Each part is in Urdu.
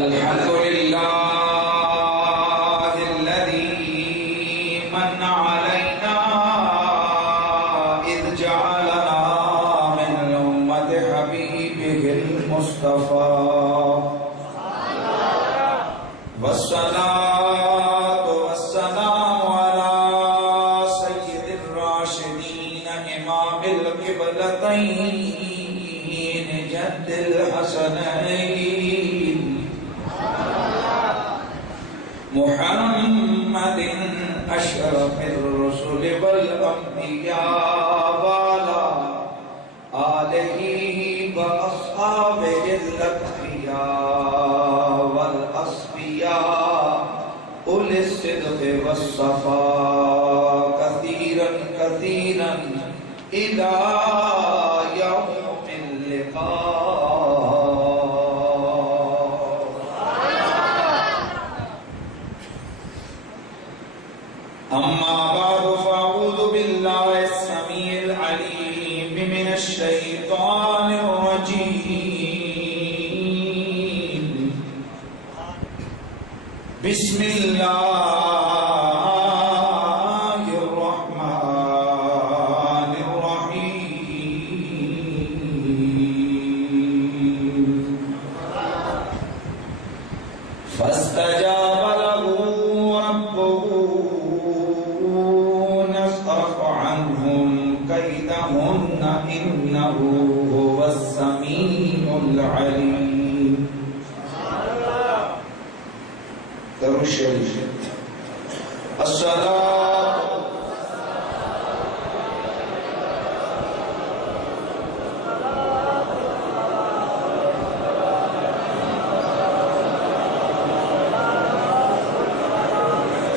الحمد لله الذي من علينا إذ جعلنا من أمة حبيبه المصطفى والصلاة والسلام على سيد الراشدين إمام القبلتين جد الحسنين محمد أشرف الرسل والأنبياء وعلى آله وأصحابه الأتقياء والأصفياء أولي الصدق والصفاء كثيرا كثيرا إلى يوم اللقاء. أما بعد فأعوذ بالله السميع العليم من الشيطان الرجيم. بسم الله الرحمن الرحيم. فاستجاب له ربه نصرف عنهم كيدهن إنه هو السميع العليم. درود شریف. الصلاة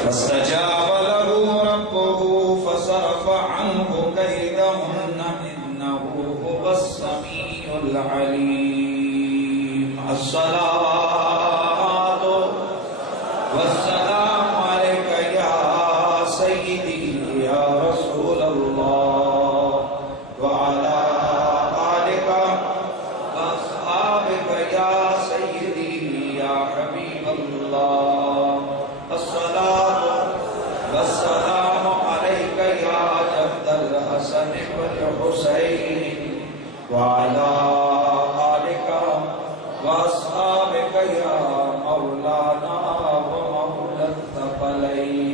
فاستجاب له ربه فصرف عنه كيدهن إنه هو السميع العليم. الصلاة والسلام عليك يا سيدي يا رسول الله وعلى آلك وأصحابك يا سيدي يا حبيب الله. الصلاة والسلام عليك يا جد الحسن والحسين وعلى آلك وأصحابك يا مولانا ومولى الثقلين.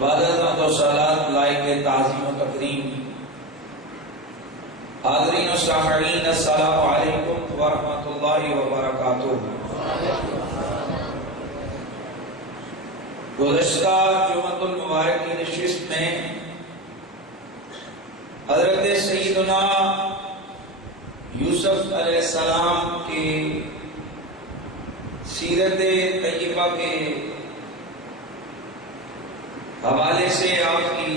بعد ازمت و صلاة لائق تعظیم و تکریم حاضرین و سامعین السلام علیکم ورحمۃ اللہ وبرکاتہ. گزشتہ جمعۃ المبارک کی نشست میں حضرت سیدنا یوسف علیہ السلام کی سیرت طیبہ کے حوالے سے آپ کی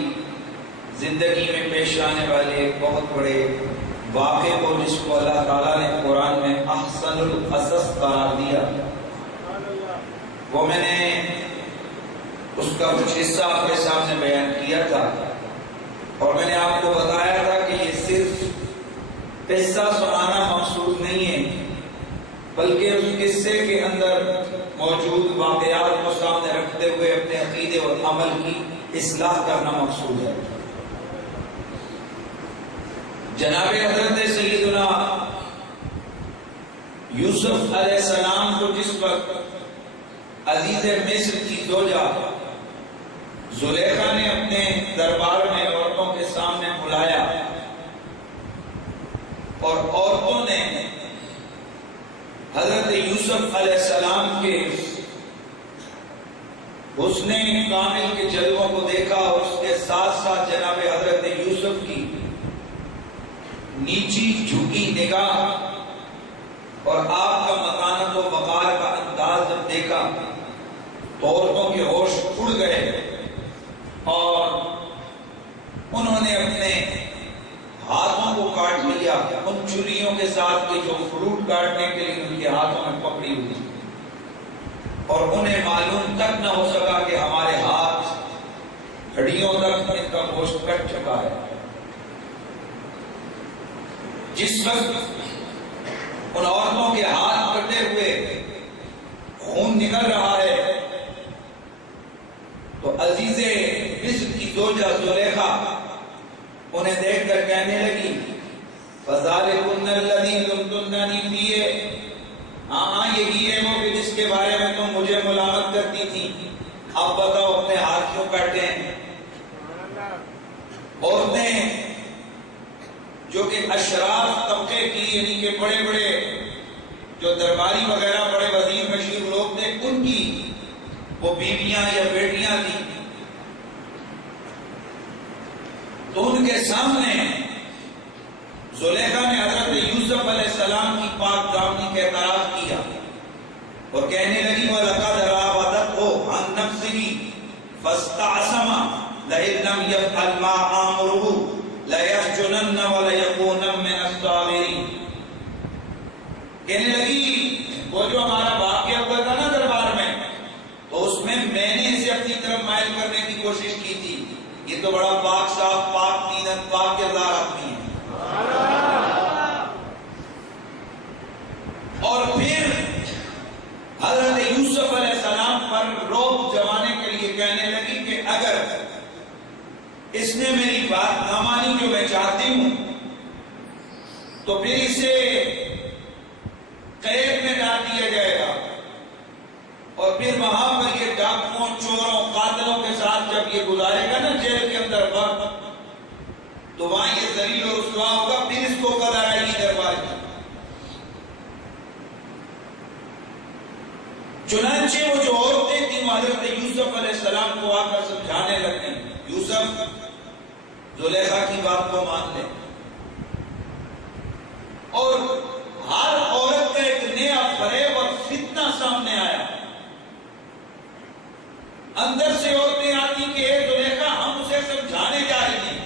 زندگی میں پیش آنے والے بہت بڑے واقعے کو جس کو اللہ تعالیٰ نے قرآن میں احسن القصص قرار دیا، وہ میں نے اس کا کچھ حصہ آپ کے سامنے بیان کیا تھا، اور میں نے آپ کو بتایا تھا کہ یہ صرف قصہ سنانا مقصود نہیں ہے، بلکہ اس قصے کے اندر موجود واقعات کو سامنے رکھتے ہوئے اپنے عقیدے اور عمل کی اصلاح کرنا مقصود ہے. جناب حضرت سیدنا یوسف علیہ السلام کو جس وقت عزیز مصر کی زوجہ زلیخا نے اپنے دربار میں عورتوں کے سامنے بلایا، اور عورتوں نے حضرت یوسف علیہ السلام کے حسن کامل کے جلووں کو دیکھا، اور اس کے ساتھ ساتھ جناب حضرت یوسف کی نیچی جھکی نگاہ اور آپ کا مکانت و وقار کا انداز جب دیکھا تو عورتوں کے ہوش اڑ گئے، اور انہوں نے اپنے ہاتھوں کو کاٹ لیا ان چولیوں کے ساتھ کہ جو فروٹ کاٹنے کے لیے ان کے ہاتھوں میں پکڑی ہوئی، اور انہیں معلوم تک نہ ہو سکا کہ ہمارے ہاتھ ہڈیوں تک ان کا گوشت کٹ چکا ہے. جس وقت ان عورتوں کے ہاتھ کٹے ہوئے خون نکل رہا ہے تو عزیز مصر کی زوجہ زلیخا انہیں دیکھ کر کہنے لگی فَذَلِكُنَّ الَّذِي لُمْتُنَّنِي فِيهِ ہاں یہی ہے وہ جس کے بارے میں تم مجھے ملامت کرتی تھی، اب بتاؤ اپنے ہاتھ کیوں کاٹے ہیں؟ عورتیں جو کہ اشراف طبقے کی یعنی کہ بڑے بڑے جو درباری وغیرہ بڑے وزیر مشیر لوگ تھے ان کی وہ بیویاں یا بیٹیاں تھیں، تو ان کے سامنے زلیخا نے حضرت یوسف علیہ السلام کی پاک دامنی کا اعتراف کیا اور کہنے لگی وَلَقَدْ رَاوَدَتْهُ عَن نَفْسِهِ فَاسْتَعْصَمَ لَئِن لَّمْ يَفْعَلْ مَا آمُرُهُ لَيَسْجُنَنَّ وَلَيَكُونَن مِّنَ الصَّاغِرِينَ۔ کہنے لگی وہ جو ہمارا واقعہ ہوا تھا نا دربار میں، تو اس میں نے اسے اپنی طرف مائل کرنے کی کوشش کی تھی، یہ تو بڑا پاک صاف پاک دینت پاک کردار آدمی ہے، اور پھر حضرت یوسف علیہ السلام پر روب جمانے کے لیے کہنے لگی کہ اگر اس نے میری بات نہ مانی جو میں چاہتی ہوں تو پھر اسے قید میں ڈال دیا جائے گا، اور پھر وہاں پر یہ ڈاکوؤں چوروں قاتلوں کے ساتھ جب یہ گزارے گا نا جیل کے اندر وقت، تو وہاں یہ ذلیل و رسوا ہوگا، پھر اس کو قدر آئے گی دربار کی۔ چنانچہ وہ جو عورتیں تھیں وہ حضرت یوسف علیہ السلام کو آ کر سمجھانے لگیں یوسف زلیخا کی بات کو مان لے، اور ہر عورت کا ایک نیا فریب اور فتنہ سامنے آیا۔ اندر سے عورتیں آتی کہ اے زلیخا ہم اسے سمجھانے جا رہی ہیں،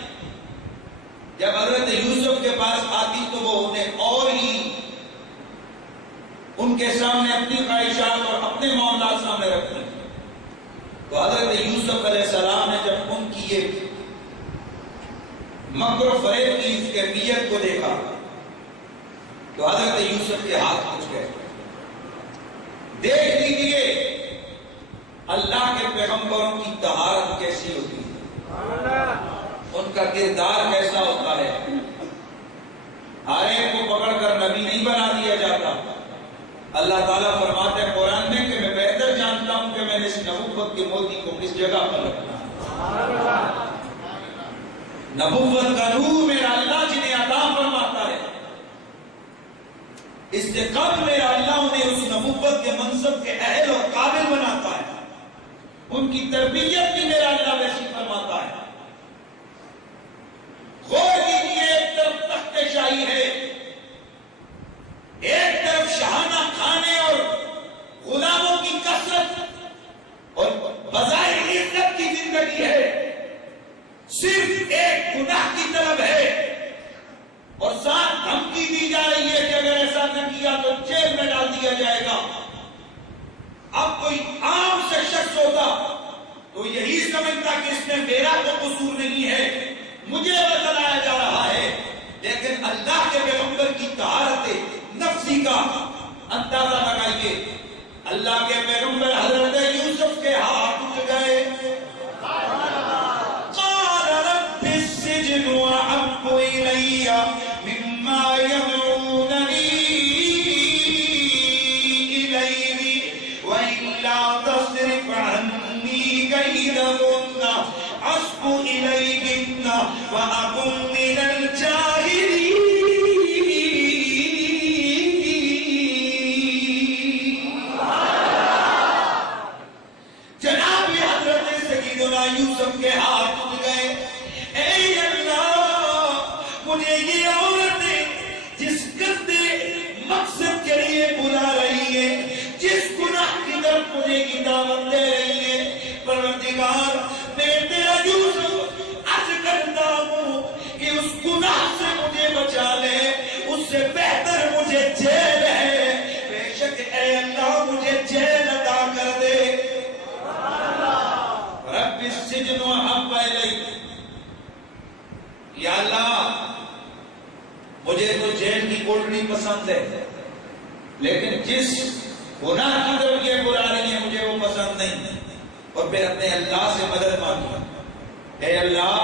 جب حضرت یوسف کے پاس آتی تو وہ انہیں اور ہی ان کے سامنے اپنی خواہشات اور اپنے معاملات سامنے رکھتی، تو حضرت یوسف علیہ السلام نے جب ان کی یہ مکر و فریب کی اس کیفیت کو دیکھا تو حضرت یوسف کے ہاتھ کھنچ گئے۔ دیکھ لیجیے اللہ کے پیغمبروں کی طہارت کیسی ہوتی ہے، ان کا کردار کیسا ہوتا ہے، ہر ایک کو پکڑ کر نبی نہیں بنا دیا جاتا۔ اللہ تعالیٰ فرماتے ہیں قرآن میں کہ میں بہتر جانتا ہوں کہ میں نے اس نبوت کے موتی کو کس جگہ پر رکھنا۔ نبوت کا نور میرا اللہ جنہیں عطا فرماتا ہے، اس سے قبل میرا اللہ انہیں اس نبوت کے منصب کے اہل اور قابل بناتا ہے، ان کی تربیت بھی میرا اللہ ویسی فرماتا ہے۔ غور کیجیے، ایک طرف تخت شاہی ہے، ایک طرف شہانہ کھانے اور غلاموں کی کثرت اور بظاہر عزت کی زندگی ہے، صرف ایک گناہ کی طلب ہے، اور ساتھ دھمکی دی جا رہی ہے کہ اگر ایسا نہ کیا تو جیل میں ڈال دیا جائے گا۔ اب کوئی عام سے شخص ہوتا تو یہی سمجھتا کہ اس میں میرا تو قصور نہیں ہے، مجھے بتلایا جا رہا ہے، لیکن اللہ کے پیغمبر کی طہارت نفسی کا اندازہ لگائیے۔ اللہ کے پیغمبر حضرت یوسف کے ہاتھ اٹھ گئے، قال رب السجن احب الی مما يدعوننی الیہ والا تصرف عنی کیدہن اصب الیہن واکن من الجاہلین۔ یوسف کے ہاتھ اٹھ گئے، اے اللہ مجھے یہ عورتیں جس گندے مقصد کے لیے بلا رہی ہے، جس گناہ کی طرف مجھے کی دعوت دے رہی ہے، پروردگار میں تیرا یوسف عرض کرتا ہوں کہ اس گناہ سے مجھے بچا لے، اس سے بہتر مجھے جیل ہے، بے شک اے اللہ مجھے جیل عطا کر دے۔ رب السجن احب الی، یا اللہ مجھے تو جیل کی کوٹڑی پسند ہے، لیکن جس گناہ کی طرف یہ بلا رہی ہے مجھے وہ پسند نہیں. اور پھر اپنے اللہ سے مدد مانگی، اے اللہ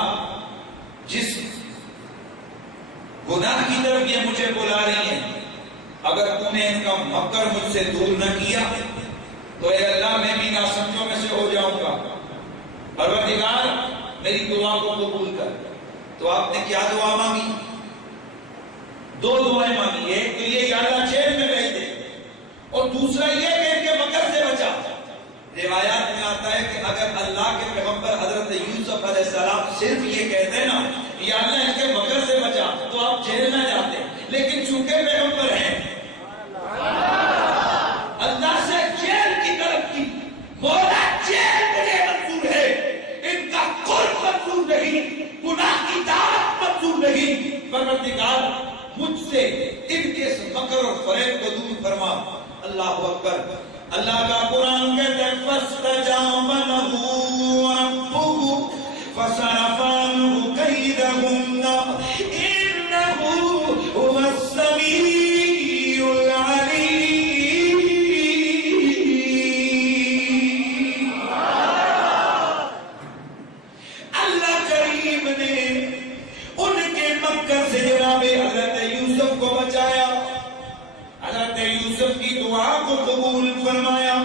جس گناہ کی طرف یہ مجھے بلا رہی ہے، اگر تو نے ان کا مکر مجھ سے دور نہ کیا تو اے اللہ میں بھی ناسمجھوں میں سے ہو جاؤں گا. پروردگار میری دعا کو قبول کر. تو آپ نے کیا دعا مانگی؟ 2 دعائیں مانگی. ایک تو یہ کہ اللہ جیل میں بھیج دے، اور دوسرا یہ کہ ان کے مکر سے بچا. روایات میں آتا ہے کہ اگر اللہ کے پیغمبر حضرت یوسف علیہ السلام صرف یہ کہتے ہیں نا یا اللہ ان کے مکر سے بچا تو آپ جیل نہ جاتے، لیکن چونکہ پیغمبر ہیں اللہ سے جیل کی طرف کی. مولا جیل مجھے منظور ہے، ان کا قرب منظور نہیں، گناہ کی دعوت منظور نہیں. پروردگار مجھ سے ان کے مکر اور فریب کو دور فرما. اللہ اکبر. اللہ کا قرآن کہتا ہے فَاسْتَجَابَ لَهُ رَبُّهُ فَصَرَفَ عَنْهُ كَيْدَهُنَّ إِنَّهُ هُوَ السَّمِيعُ الْعَلِيمُ. اللہ کریم نے ان کے مکر سے جناب حضرت یوسف کو بچایا، حضرت یوسف کی دعا کو قبول فرمایا.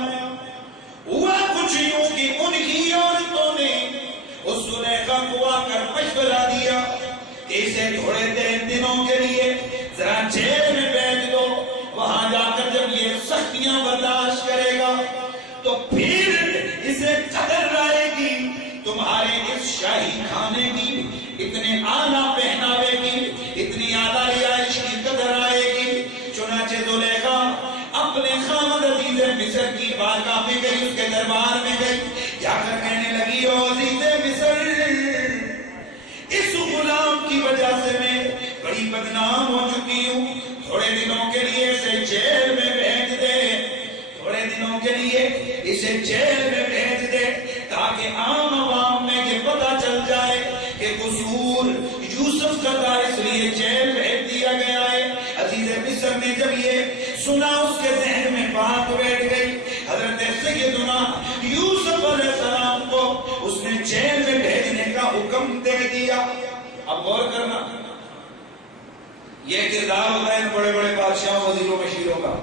ہوا کچھ یوں کہ ان کی عورتوں نے اس زلیخا کو آ کر مشورہ دیا کہ اسے تھوڑے دنوں کے لیے ذرا جیل میں بھیج دو، وہاں جا کر جب یہ سختیاں برداشت کرے گا تو پھر اسے قدر آئے گی تمہارے اس شاہی کھانے کی، اتنے اعلیٰ پہناوے کی، اتنی اعلیٰ رہائش کی قدر آئے گی. چنانچہ زلیخا اپنے خامد عزیز مصر کی بارگاہ میں گئی، اس کے دربار میں گئی، جا کر کہنے لگی او عزیز مصر، اس غلام کی وجہ سے میں بڑی بدنام ہو چکی ہوں، تھوڑے دنوں کے لیے اسے جیل میں بھیج دے، تھوڑے دنوں کے لیے اسے جیل میں بھیج دے تاکہ عام عوام میں یہ پتہ چل جائے کہ قصور یوسف کا تھا، اس لیے جیل بھیج دیا گیا ہے. عزیز مصر نے جب یہ سنا اس کے ذہن میں بات بیٹھ گئی. حضرت سیدنا یوسف علیہ السلام کو اس نے جیل میں بھیجنے کا حکم دے دیا. اب غور کرنا، یہ کردار ہوتا ہے بڑے بڑے بادشاہوں وزیروں مشیروں کا.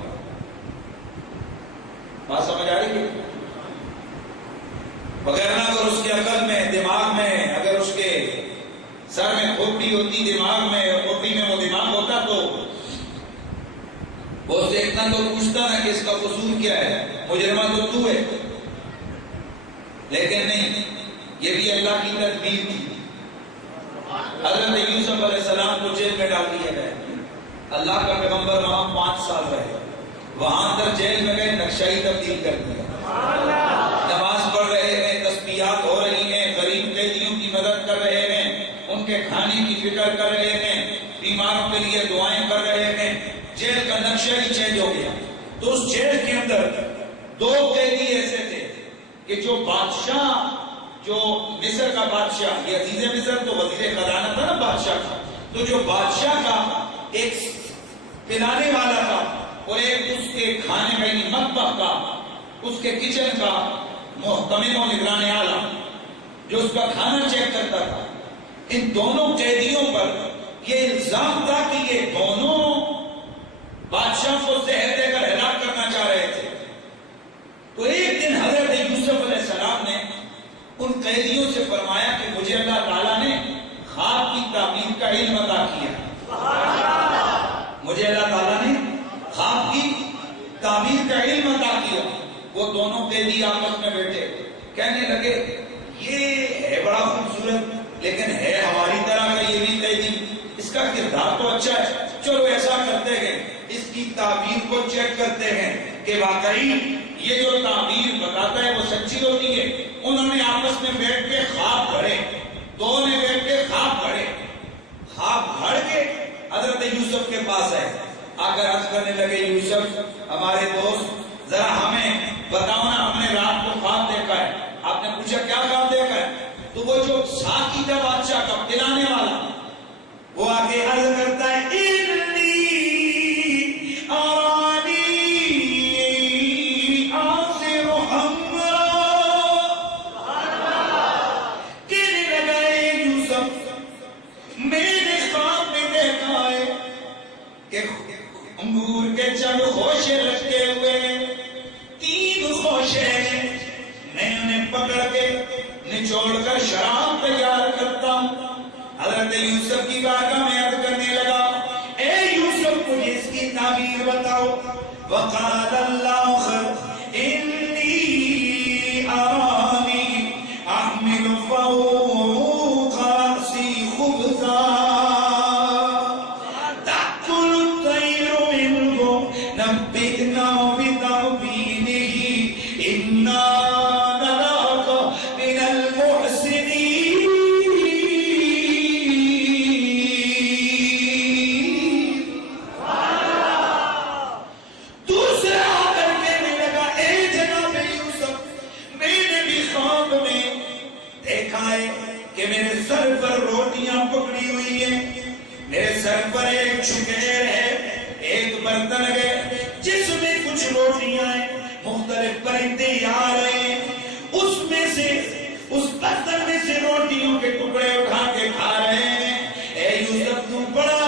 بات سمجھ آ رہی ہے؟ وغیرہ اگر اس کے عقل میں، دماغ میں، اگر اس کے سر میں کھوپڑی ہوتی، دماغ میں کھوپڑی میں وہ دماغ ہوتا تو وہ اسے اتنا تو پوچھتا نا کہ اس کا قصور کیا ہے، مجرمہ تو ہے. لیکن نہیں، یہ بھی اللہ کی تدبیر تھی. حضرت یوسف علیہ السلام کو جیل میں ڈال دیا گیا. اللہ کا پیغمبر وہاں 5 سال رہے، وہاں اندر جیل میں گئے، نقشہ ہی تبدیل کر دیا. نماز پڑھ رہے ہیں، تسبیحات ہو رہی ہیں، غریب قیدیوں کی مدد کر رہے ہیں، ان کے کھانے کی فکر کر رہے ہیں، بیماروں کے لیے دعائیں کر رہے ہیں. جیل کا نقشہ ہی چینج ہو گیا. تو اس جیل کے اندر 2 قیدی ایسے تھے کہ جو بادشاہ، جو مصر کا بادشاہ، یہ عزیز مصر تو وزیر خزانہ تھا نا بادشاہ کا، تو جو بادشاہ کا ایک پلانے والا تھا اور ایک اس کے کھانے کا، یعنی مطبخ کا، اس کے کچن کا محتمل و نگران اعلیٰ جو اس کا کھانا چیک کرتا تھا. ان دونوں قیدیوں پر یہ الزام تھا کہ یہ دونوں بادشاہ کو زہر دے کر ہلاک کرنا چاہ رہے تھے. تو ایک دن حضرت یوسف علیہ السلام نے ان قیدیوں سے فرمایا کہ مجھے اللہ تعالیٰ نے خواب کی تعبیر کا علم عطا کیا. مجھے اللہ تعالیٰ نے خواب کی تعبیر کا علم عطا کیا. وہ دونوں قیدی آپس میں بیٹھے کہنے لگے یہ ہے بڑا خوبصورت، لیکن ہے ہماری طرح کا یہ بھی قیدی، اس کا کردار تو اچھا ہے، چلو ایسا کرتے ہیں اس کی تعبیر کو چیک کرتے ہیں کہ واقعی یہ جو تعبیر بتاتا ہے وہ سچی ہوتی ہے. انہوں نے آپس میں بیٹھ کے خواب گھڑے، دونوں نے بیٹھ کے خواب گھڑے. خواب گھڑ کے حضرت یوسف کے پاس آئے، آ کر عرض کرنے لگے یوسف ہمارے دوست ذرا ہمیں بتاؤ نا، ہم نے رات کو خواب دیکھا ہے. آپ نے پوچھا کیا خواب دیکھا ہے؟ تو وہ جو ساقی تھا بادشاہ کا پلانے والا، وہ آگے عرض کرتا ہے نچوڑ کر شراب تیار کرتا ہوں. حضرت یوسف کی بارگاہ میں عرض کرنے لگا اے یوسف مجھے اس کی تعبیر بتاؤ. وقال اللہ انی ارانی احمل فوق رأسی خبزا تأکل الطیر منه نبئنا بتأویلہ انا نراک من المحسنین. دوسرا کر کہنے لگا اے جناب یوسف میں نے بھی خواب میں دیکھا ہے کہ میرے سر پر روٹیاں پکڑی ہوئی ہیں. میرے سر پر ایک چکیر ہے, ایک برتن ہے جس میں کچھ روٹیاں ہیں. مختلف پرندے آ رہے ہیں, اس میں سے اس برتن میں سے روٹیوں کے ٹکڑے اٹھا کے کھا رہے ہیں. اے یوسف تو بڑا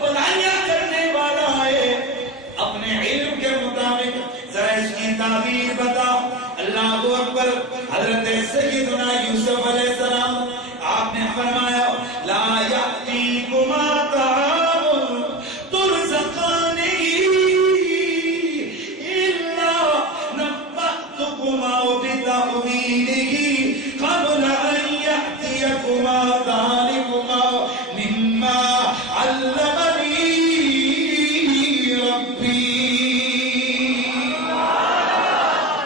بھلائیاں کرنے والا ہے, اپنے علم کے مطابق ذرا اس کی تعبیر بتا. اللہ اکبر. حضرت سیدنا یوسف علیہ السلام آپ نے فرمایا لا یأتیکما طعام ترزقانہ الا نبأتکما بتأویلہ قبل ان یأتیکما ذالکما مما علمنی ربی.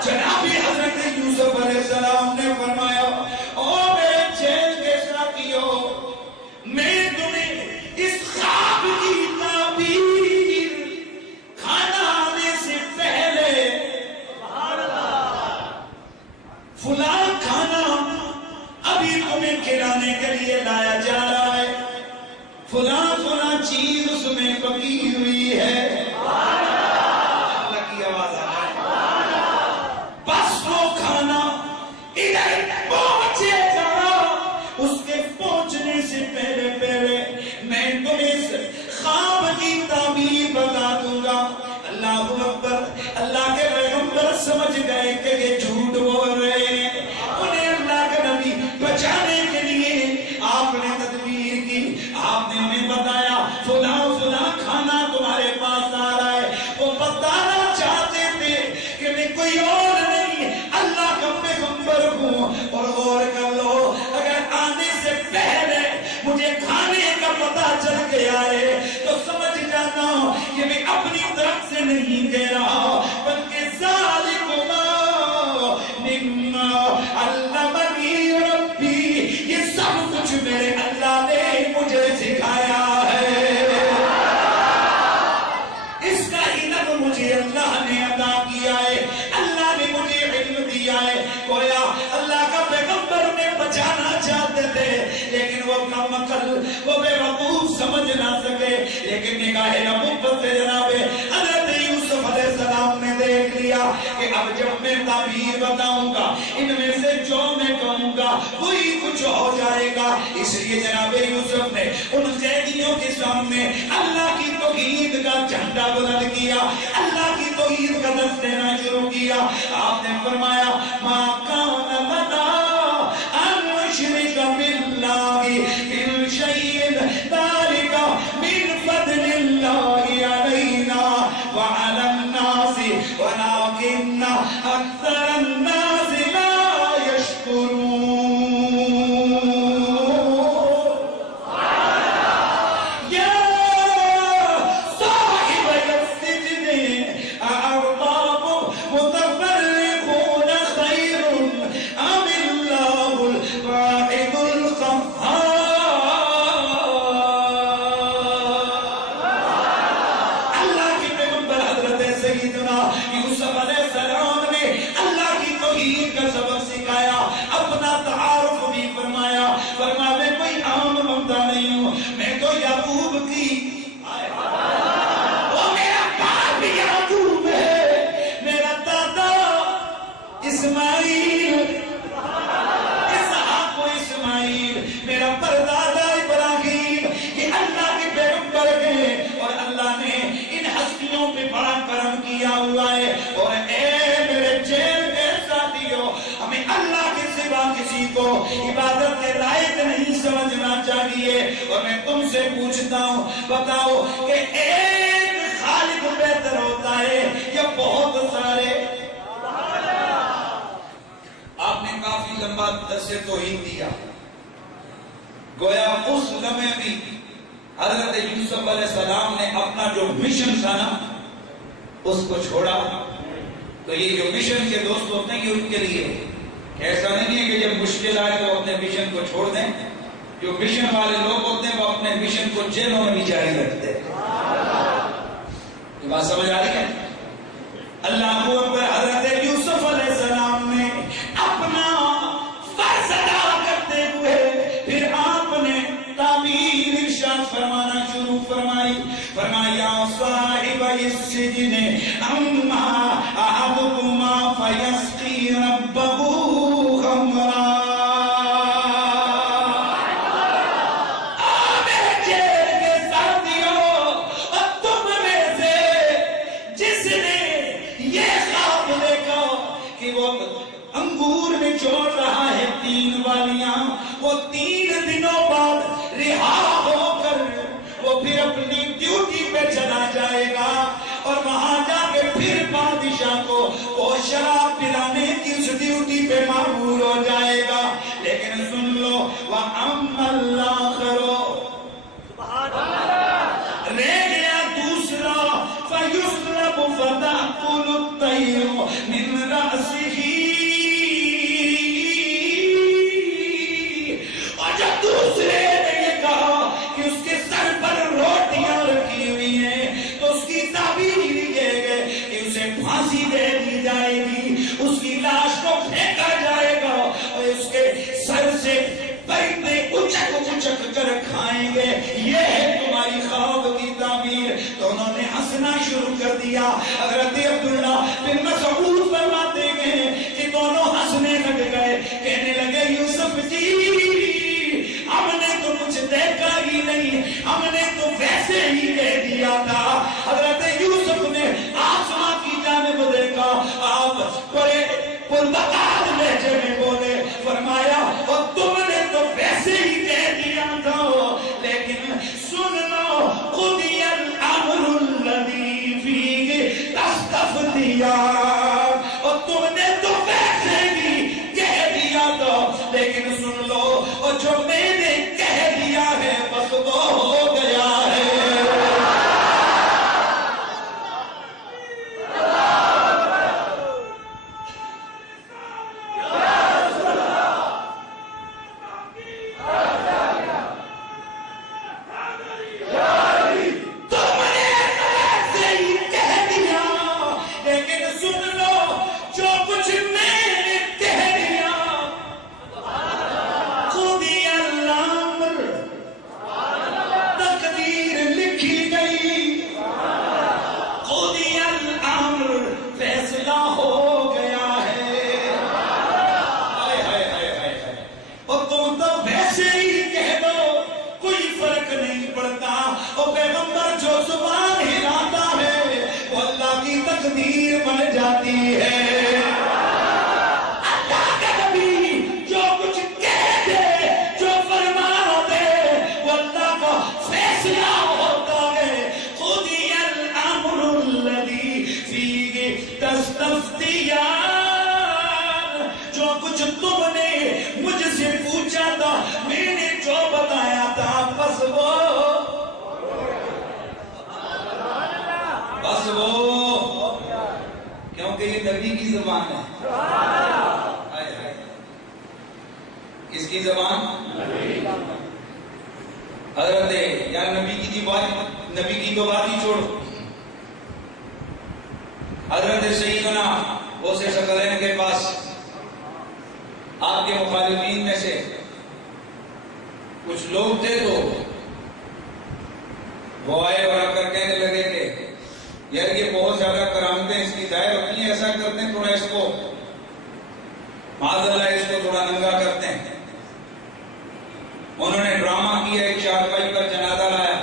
جناب حضرت یوسف علیہ السلام نے فرمایا او میرے جیل کے ساتھیوں, میں تمہیں اس خواب کی تعبیر کھانا آنے سے پہلے فلاں کھانا ابھی تمہیں کھلانے کے لیے لایا جا رہا ہے, فلاں فلاں چیز اس میں پکی ہوئی ہے. اللہ کی آواز آ رہی ہے. بس وہ کھانا ادھر پہنچے گا, اس کے پہنچنے سے پہلے پہلے میں تمہیں اس خواب کی تعبیر بتا دوں گا. اللہ اکبر. اللہ کے پیغمبر سمجھ گئے کہ یہ جھوٹ بول رہے ہیں. انہیں اللہ کے نبی بچانے کے لیے آپ نے تدبیر کی. آپ نے انہیں بتایا فلاں فلاں کھانا تمہارے پاس آ رہا ہے. وہ بتانا چاہتے تھے کہ میں کوئی اور نہیں اللہ کا پیغمبر ہوں. اور غور کر لو, اگر آنے سے پہلے مجھے کھانے کا پتہ چل گیا ہے تو سمجھ جانا کہ میں اپنی طرف سے نہیں کہہ رہا بلکہ ذالکما مما علمنی ربی, یہ سب کچھ میرے اللہ نے مجھے سکھایا ہے. اس کا علم مجھے اللہ نے عطا کیا ہے, اللہ نے مجھے علم دیا ہے. گویا اللہ کا پیغمبر میں بچانا چاہتے تھے لیکن وہ کم عقل, وہ بے وقوف سمجھ نہ سکے. لیکن نگاہ نبوت سے جناب حضرت یوسف علیہ السلام نے دیکھ لیا کہ اب جب میں تعبیر بتاؤں گا ان میں سے جو میں کہوں گا وہی کچھ ہو جائے گا. اس لیے جناب یوسف نے ان قیدیوں کے سامنے اللہ کی توحید کا جھنڈا بلند کیا, اللہ کی توحید کا درس دینا شروع کیا. آپ نے فرمایا ما کان لنا ان نشرک باللہ من شیء ذلک من فضل اللہ علینا وعلی الناس ولکن اکثر الناس لا یشکرون. کسی کو عبادت کے لائق نہیں سمجھنا چاہیے. اور میں تم سے پوچھتا ہوں بتاؤ کہ ایک خالق بہتر ہوتا ہے یا بہت سارے؟ آپ نے کافی لمبا درس توحید دیا. گویا اس لمحے بھی حضرت یوسف علیہ السلام نے اپنا جو مشن تھا نا اس کو چھوڑا. تو یہ جو مشن کے دوست ہوتے ہیں یہ ان کے لیے ایسا نہیں ہے کہ جب مشکل آئے تو اپنے مشن کو چھوڑ دیں. جو مشن والے لوگ ہوتے ہیں وہ اپنے مشن کو جیلوں میں بھی جاری رکھتے ہیں. یہ بات سمجھ آ رہی ہے؟ اللہ اکبر. حضرت یوسف علیہ السلام نے اپنا فرض ادا کرتے ہوئے پھر آپ نے تعبیر ارشاد فرمانا شروع فرمائی. فرمایا صاحب السجن اما احدكما فيسقي ربه خمرا. انگور میں چھوڑ رہا ہے 3 والیاں. وہ 3 دنوں بعد رہا ہو کر وہ پھر اپنی ڈیوٹی پہ چلا جائے گا اور وہاں جا کے پھر بادشاہ کو وہ شراب پلانے کی اس ڈیوٹی پہ معمور ہو جائے گا. لیکن سن لو وَأَمَّا الْآخَرُ رہ گیا دوسرا فَيُصْلَبُ فَتَأْكُلُ الطَّيْرُ مِنْ رَأْسِهِ. اور جب دوسرے نے یہ کہا کہ اس کے سر پر روٹیاں رکھی ہوئی ہیں تو اس کی تعبیر یہ ہے کہ اسے پھانسی دے دی جائے گی, اس کی لاش کو پھینکا جائے گا اور اس کے سر سے پرندے اچک اچک کر کھائیں گے. یہ ہے تمہاری خواب کی تعبیر. تو انہوں نے ہنسنا شروع کر دیا. حضرت عبداللہ بن مسعود فرماتے ہیں کہ دونوں ہنسنے لگ گئے, کہنے لگے یوسف جی ہم نے تو کچھ دیکھا ہی نہیں, ہم نے تو ویسے ہی کہہ دیا تھا. حضرت یوسف نے آسمان کی جانب دیکھا, آپ بڑے پربکار لہجے میں بولے, فرمایا اور تم نے تو ویسے ہی کہہ دیا تھا, لیکن سن لو قضی الامر الذی فیہ تستفتیان. اور تم نے تو ویسے ہی کہہ دیا تھا, لیکن سن لو اور جو میں نے کہہ دیا ہے بس وہ ہو گیا ہے. تقدیر بن جاتی ہے. اللہ کا نبی جو کچھ کہہ دے, جو فرما دے, وہ اللہ کا فیصلہ ہوتا ہے. قضی الامر الذی فیہ تستفتیان. جو کچھ تم نے مجھ سے پوچھا تھا, میں نے جو بتایا تھا بس وہ کیونکہ یہ نبی کی زبان ہے. کس کی زبان؟ حضرت یا نبی کی تو بات ہی چھوڑو. حضرت سیدنا غوث ثقلین کے پاس آپ کے مخالفین میں سے کچھ لوگ تھے تو وہ آئے اور آ کر کہنے لگے کہ یار یہ بہت زیادہ کرامتیں اس کی ظاہر ہوتی ہیں, ایسا کرتے ہیں تھوڑا اس کو معاذ اللہ اس کو تھوڑا ننگا کرتے ہیں. انہوں نے ڈرامہ کیا, ایک چارپائی پر جنازہ لایا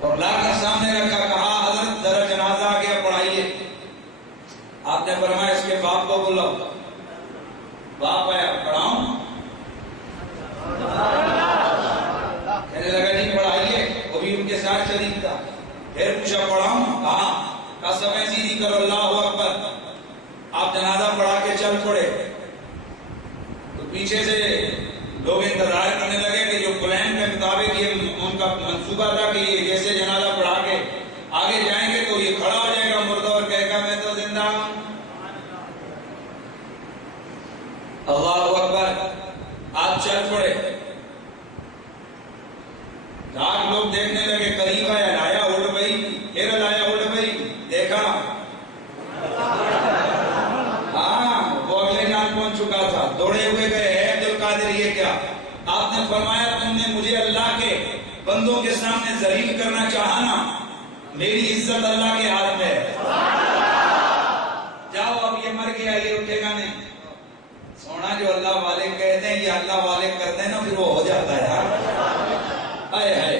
اور لا کر سامنے رکھا, کہا حضرت ذرا جنازہ آ گیا پڑھائیے. آپ نے فرمایا اس کے باپ کو بلاؤ. باپ آیا پڑھاؤں؟ کہنے لگا جی پڑھائیے، وہ بھی ان کے ساتھ شریک تھا. پھر پوچھا پڑھاؤں؟ کہا سمے سیدھی کرو، اللہ اکبر. آپ جنازہ پڑھا کے چل پڑے تو پیچھے سے لوگ انتظار کرنے لگے کہ جو پلان کے مطابق یہ ان کا منصوبہ تھا کہ یہ جیسے جنازہ پڑھا کے آگے جائیں گے تو یہ کھڑا ہو جائے گا مردہ اور کہے گا میں تو زندہ ہوں. اللہ اکبر. آپ چل پڑے. رات لوگ دیکھنے لگے، قریب آیا، لایا اٹھ گئی، پھر لایا اٹھ گئی، دیکھا وہ اگلے جان پہنچ چکا تھا. دوڑے ہوئے گئے، ہے عبد القادر یہ کیا؟ آپ نے فرمایا تم نے مجھے اللہ کے بندوں کے سامنے ذلیل کرنا چاہا نا، میری عزت اللہ کے ہاتھ میں ہے. جاؤ اب یہ مر گیا، یہ اٹھے گا نہیں. سونا جو اللہ والے کہتے ہیں یہ اللہ والے کرتے ہیں نا، پھر وہ ہو جاتا ہے یار. آئے ہائے.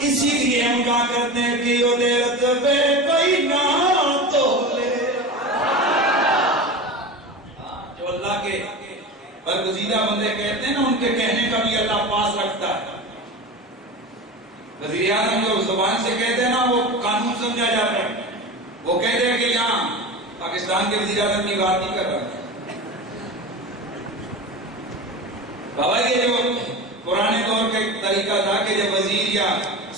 اسی لیے ہم کہا کرتے ہیں کہ وہ دیرت پہ کوئی نہ تولے. جو اللہ کے برگزیدہ بندے کہتے ہیں نا، ان کے کہنے کا بھی اللہ پاس رکھتا ہے. وزیر اعظم جو زبان سے کہتے ہیں نا وہ قانون سمجھا جاتا ہے. وہ کہتے ہیں کہ یہاں پاکستان کے وزیر اعظم کی بات نہیں کر رہا. بابا یہ جو پرانے دور کا طریقہ تھا کہ جب وزیر یا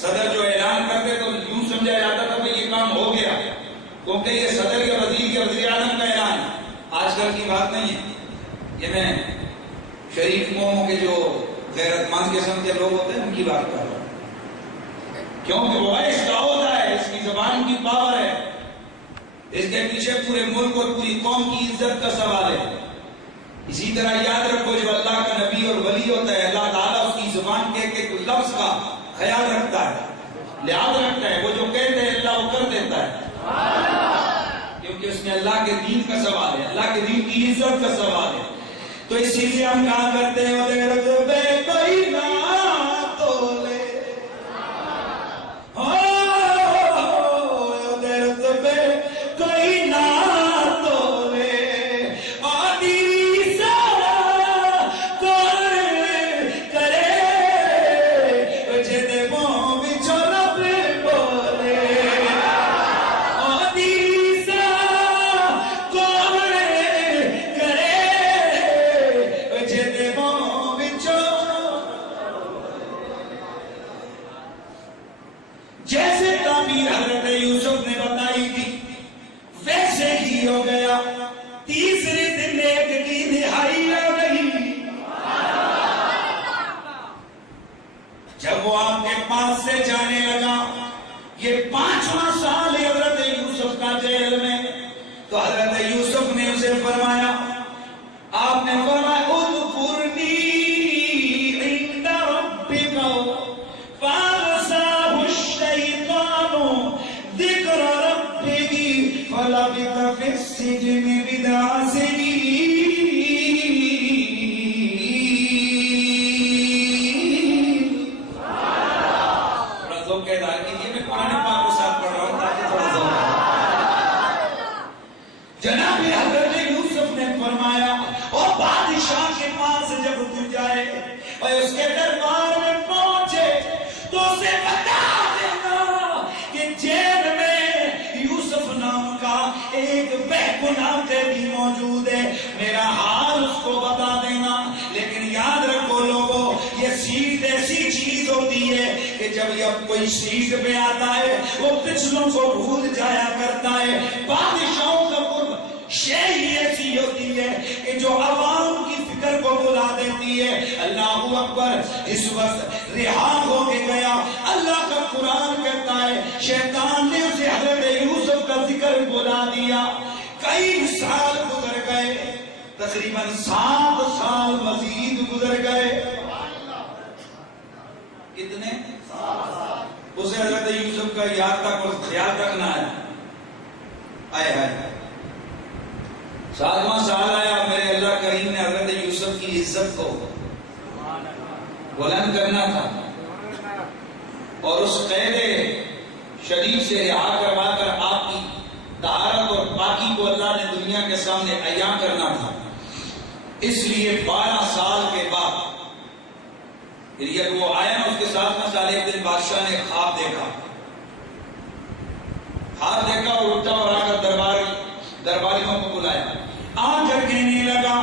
صدر جو اعلان کرتے تو یوں سمجھا جاتا تھا کہ یہ کام ہو گیا، کیونکہ یہ صدر یا وزیر اعظم کا اعلان ہے. آج کل کی بات نہیں ہے. یہ میں شریف قوموں کے جو غیرت مند قسم کے لوگ ہوتے ہیں ان کی بات کر رہا ہوں، کیونکہ وہ اس کا ہوتا ہے، اس کی زبان کی پاور ہے، اس کے پیچھے پورے ملک اور پوری قوم کی عزت کا سوال ہے. اسی طرح یاد رکھو جو اللہ کا نبی اور ولی ہوتا ہے، اللہ تعالیٰ اس کی زبان کے ایک لفظ کا خیال رکھتا ہے، لحاظ رکھتا ہے. وہ جو کہتے ہیں اللہ وہ کر دیتا ہے، کیونکہ اس میں اللہ کے دین کا سوال ہے، اللہ کے دین کی عزت کا سوال ہے. تو اسی لیے ہم کہا کرتے ہیں کوئی نہ تولے. کوئی نہ تولے سے جانے لگا. یہ 5واں سال حضرت یوسف کا جیل میں. تو حضرت یوسف نے اسے فرمایا، آپ نے فرمایا اذکرنی عند ربک فانساه الشیطان ذکر ربہ فلبث فی السجن بضع سنین. جناب حضرت یوسف نے فرمایا اور بادشاہ کے پاس جب تو جائے اور اس کے دربار میں پہنچے تو اسے بتا دینا کہ جیل میں یوسف نام کا ایک بے گناہ قیدی موجود ہے. میرا حال اس کو بتا دینا. لیکن یاد رکھو لوگوں، یہ سیٹ ایسی چیز ہوتی ہے کہ جب یہ کوئی سیٹ پہ آتا ہے وہ پچھلوں کو بھول جایا کرتا ہے. بادشاہوں کا شے ایسی ہوتی ہے کہ جو عوام کی فکر کو بلا دیتی ہے. اللہ اکبر. اس وقت رہا ہو کے گیا. اللہ کا قرآن کہتا ہے شیطان نے اسے حضرت یوسف کا ذکر بلا دیا. کئی سال گزر گئے، تقریباً 7 سال مزید گزر گئے. کتنے؟ اسے حضرت یوسف کا یاد تک اور خیال رکھنا ہے. آئے ہائے 7واں سال آیا. میرے اللہ کریم نے حضرت یوسف کی عزت کو بلند کرنا تھا اور اس قید شریف سے رہا کروا کر آپ کی طہارت اور پاکی کو اللہ نے دنیا کے سامنے عیاں کرنا تھا. اس لیے 12 سال کے بعد پھر یہ وہ آیا نا، اس کے ساتھ میں صالح دن بادشاہ نے خواب دیکھا اور اٹھا اور آ کر درباریوں کو بلایا، آ کر کہنے لگا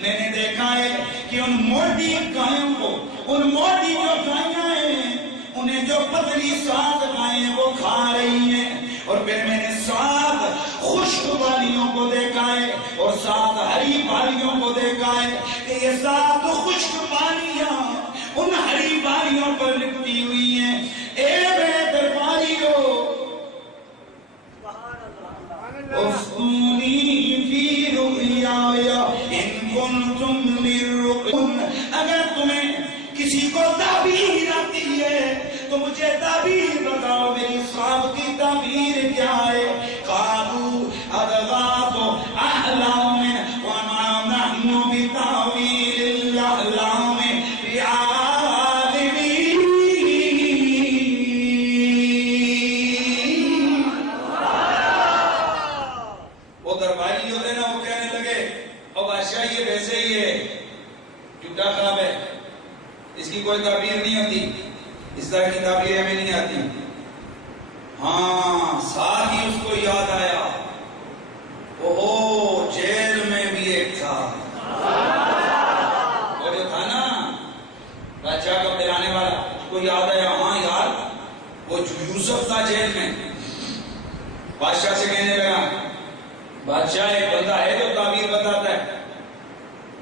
میں نے دیکھا ہے کہ ان موٹی گایوں کو، ان موٹی جو گائیاں ہیں انہیں جو پتلی 7 گائیں وہ کھا رہی ہیں، اور پھر میں نے 7 خشک بالیوں کو دیکھا ہے اور 7 ہری بالیوں کو دیکھا ہے کہ یہ 7 خشک بالیاں ان ہری بالیوں پر لپٹی ہوئی ہیں۔ اے میرے درباریوں، اگر تمہیں کسی کو تعبیر آتی ہے تو مجھے تعبیر بتاؤ، میری خواب کی تعبیر کیا ہے؟ قالوا اضغاث احلام وما نحن بتاویل الاحلام بعالمین۔ وہ درباری جو تھے نا وہ کہنے لگے، اور بادشاہ یہ ویسے ہی ہے، جھوٹا خواب ہے، اس کی کوئی تعبیر نہیں ہوتی، اس طرح کی تعبیر ہمیں نہیں آتی۔ ہاں، ساتھ ہی اس کو یاد آیا، اوہ جیل میں بھی ایک تھا، وہ جو تھا نا بادشاہ کا پلانے والا، اس کو یاد آیا، ہاں یار وہ یوسف تھا جیل میں۔ بادشاہ سے کہنے لگا، بادشاہ ایک بندہ ہے جو تعبیر بتاتا ہے،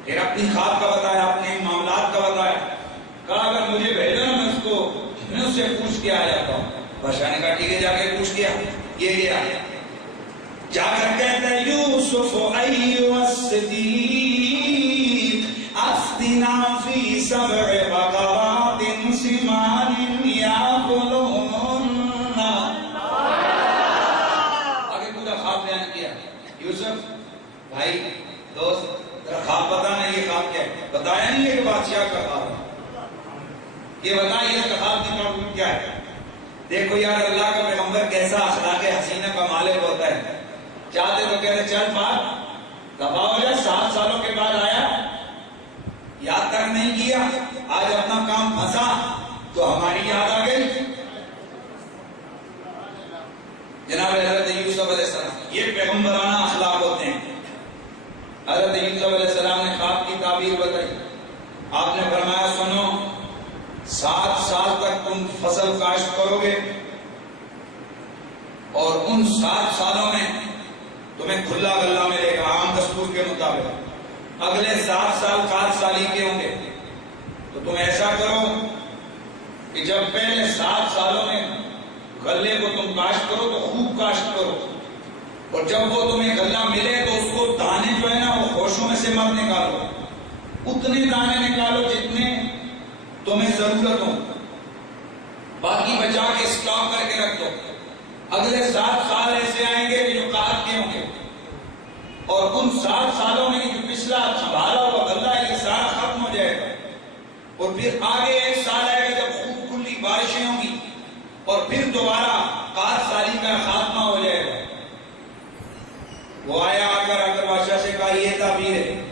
پھر اپنی خواب کا بتایا، اپنے معاملات کا بتایا، کہا اگر مجھے بھیجو نا میں اس سے پوچھ کے آ جاتا ہوں۔ بادشاہ نے کہا ٹھیک ہے، جا کے پوچھ کیا، یہ گیا، جا کر کہتا ہے یوسف ایھا الصدیق افتنا فی 7 بقرات سمان یاکلہن۔ آگے پورا خواب بیان کیا، یوسف بھائی دوست خواب بتانا، یہ خواب کیا ہے؟ بتایا نہیں ہے کہ بادشاہ کا خواب ہے، یہ بتائیے کہ خواب کی معلوم کیا ہے؟ دیکھو یار اللہ کا پیغمبر کیسا اخلاق حسینہ کا مالک ہوتا ہے، چاہتے تو کہتے چل بات دفاع ہو جائے، 7 سالوں کے بعد آیا، یاد تک نہیں کیا، آج اپنا کام پھنسا تو ہماری یاد آ گئی۔ جناب حضرت یوسف علیہ السلام، یہ پیغمبرانہ اخلاق ہوتے ہیں۔ حضرت یوسف علیہ السلام نے خواب کی تعبیر بتائی، آپ نے فرمایا سنو، 7 سال تک تم فصل کاشت کرو گے اور ان 7 سالوں میں تمہیں کھلا غلہ ملے گا عام دستور کے مطابق۔ اگلے 7 سال خاص سالی کے ہوں گے، تو تم ایسا کرو کہ جب پہلے 7 سالوں میں غلے کو تم کاشت کرو تو خوب کاشت کرو، اور جب وہ تمہیں غلہ ملے تو اس کو دانے جو ہے نا وہ خوشوں میں سے مت نکالو، اتنے دانے نکالو جتنے تمہیں ضرورت ہو، باقی بچا کے اسٹاک کر کے رکھ دو۔ اگلے 7 سال ایسے آئیں گے کہ جو کاٹ کے ہوں گے، اور ان 7 سالوں میں جو پچھلا سنبھالا ہوا غلہ ہے یہ سارا ختم ہو جائے گا، اور پھر آگے 1 سال آئے گا جب خوب کھلی بارشیں ہوں گی، اور پھر دوبارہ کاشت سالی کا خاتمہ ہو جائے گا۔ وہ آیا، آ کر بادشاہ سے کہا یہ تعبیر ہے۔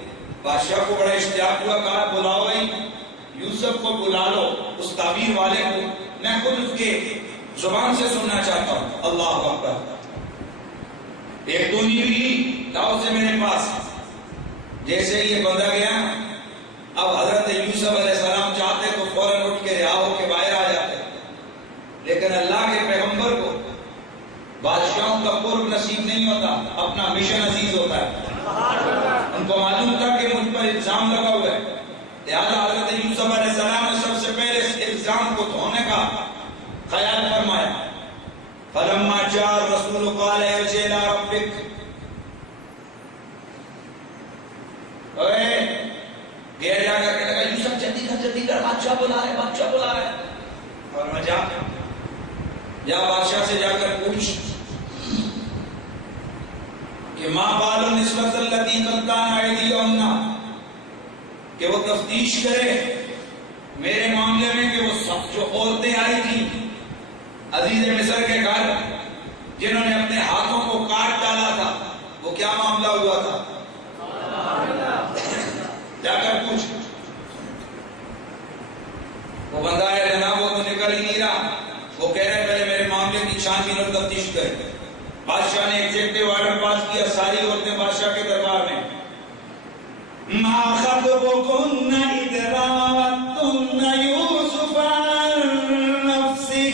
بادشاہ کو بڑا اشتیاق ہوا، کہا بلاؤ بھائی یوسف کو بلا لو، اس تعبیر والے کو، میں خود اس کے زبان سے سننا چاہتا ہوں۔ اللہ اکبر، ایک دونی ہوئی لاؤ سے میرے پاس، جیسے یہ بندہ گیا، اب حضرت یوسف علیہ السلام چاہتے تو فوراً اٹھ کے رہا ہو کے باہر آ جاتے، لیکن اللہ کے پیغمبر کو بادشاہوں کا قرب نصیب نہیں ہوتا، اپنا مشن عزیز ہوتا ہے۔ ان کو معلوم تھا کہ مجھ پر الزام لگا ہوا ہے، لہٰذا حضرت یوسف علیہ السلام نے سب سے پہلے اس الزام کو دھونے کا فلما جاء الرسول قال ارجع الى ربك. گیا جا کر کہنے لگا یوسف جلدی کر بادشاہ بلا رہے. اور میں جا بادشاہ سے جا کر پوچھ کہ ما بال النسوۃ التی قطعن ایدیہن، کہ وہ تفتیش کرے میرے معاملے میں کہ وہ سب جو عورتیں آئی تھی عزیز مصر کے گھر جنہوں نے اپنے ہاتھوں کو کاٹ ڈالا تھا، وہ کیا معاملہ ہوا تھا. جا کر پوچھ. وہ بندہ ہے جناب وہ تو نکل ہی نہیں رہا. وہ کہہ رہے پہلے میرے معاملے کی چھان بین اور تفتیش کرے. بادشاہ نے ایگزیکٹو آرڈر پاس کیا ساری عورتیں بادشاہ کے دربار میں. ما خطبکن اذ راوتن یوسف عن نفسہ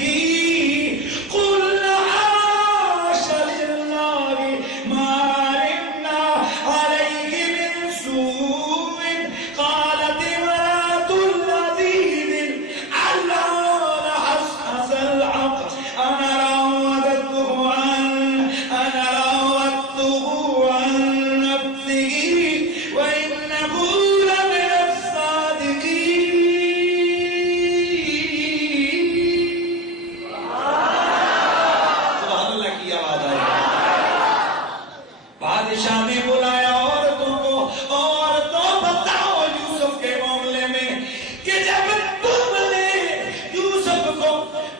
قلن حاش للہ ما علمنا علیہ من سوء قالت امرأة العزیز علان حسس العقل انا راودته عن نفسه وإنه لمن الصادقين. سبحان اللہ کی آواز آئی. بادشاہ نے بلایا عورتوں کو، عورتوں بتاؤ یوسف کے معاملے میں کہ جب تم نے یوسف کو